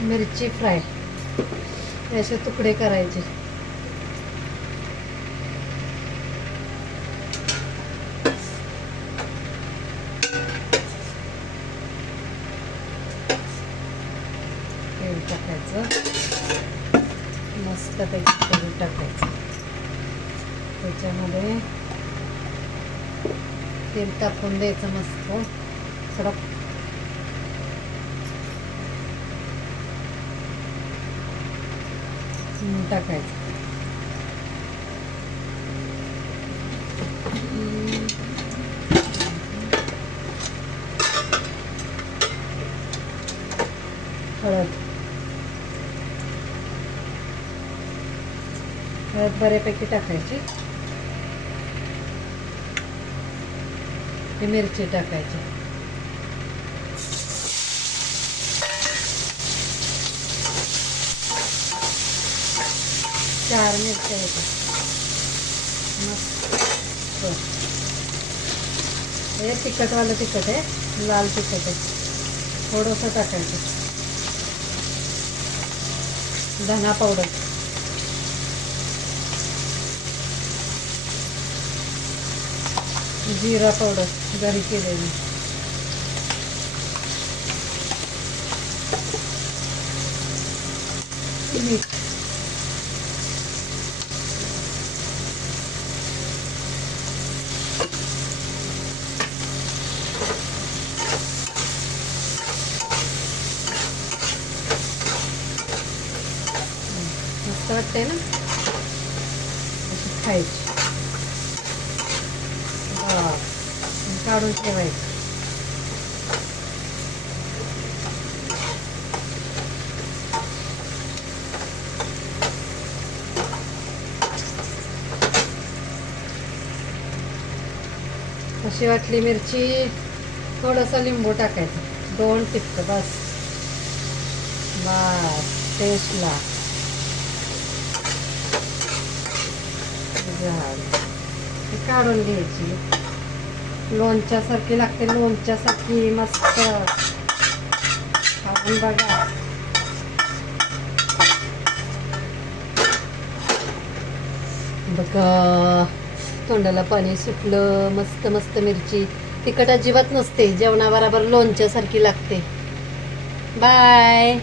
मिरची फ्राय. असे तुकडे करायचे. तेल टाकायचं. मस्त तेल टाकायचं. त्याच्यामध्ये तेल टाकून द्यायचं मस्त. थोडं टाकायचं. हळद. हळद बऱ्यापैकी टाकायची. ही मिरची टाकायची. चार मिरच्या येतात. मस्त. हे तिखटवालं तिखट आहे. लाल तिखट आहे. थोडंसं टाकायचं. धना पावडर. जिरा पावडर. घरी केलेली. मीठ मस्त वाटते ना? अशी खायची. काढून ठेवायचं. कशी वाटली मिरची थोडंसं लिंबू टाकायचं. दोन टिपकं बस. बस टेस्टला हे काढून घ्यायची. लोणच्यासारखी लागते लोणच्यासारखी मस्त. आपण बघा. बघा तोंडाला पाणी सुटलं मस्त मस्त मिरची. तिखट अजिबात नसते जेवणाबरोबर लोणच्यासारखी लागते. बाय.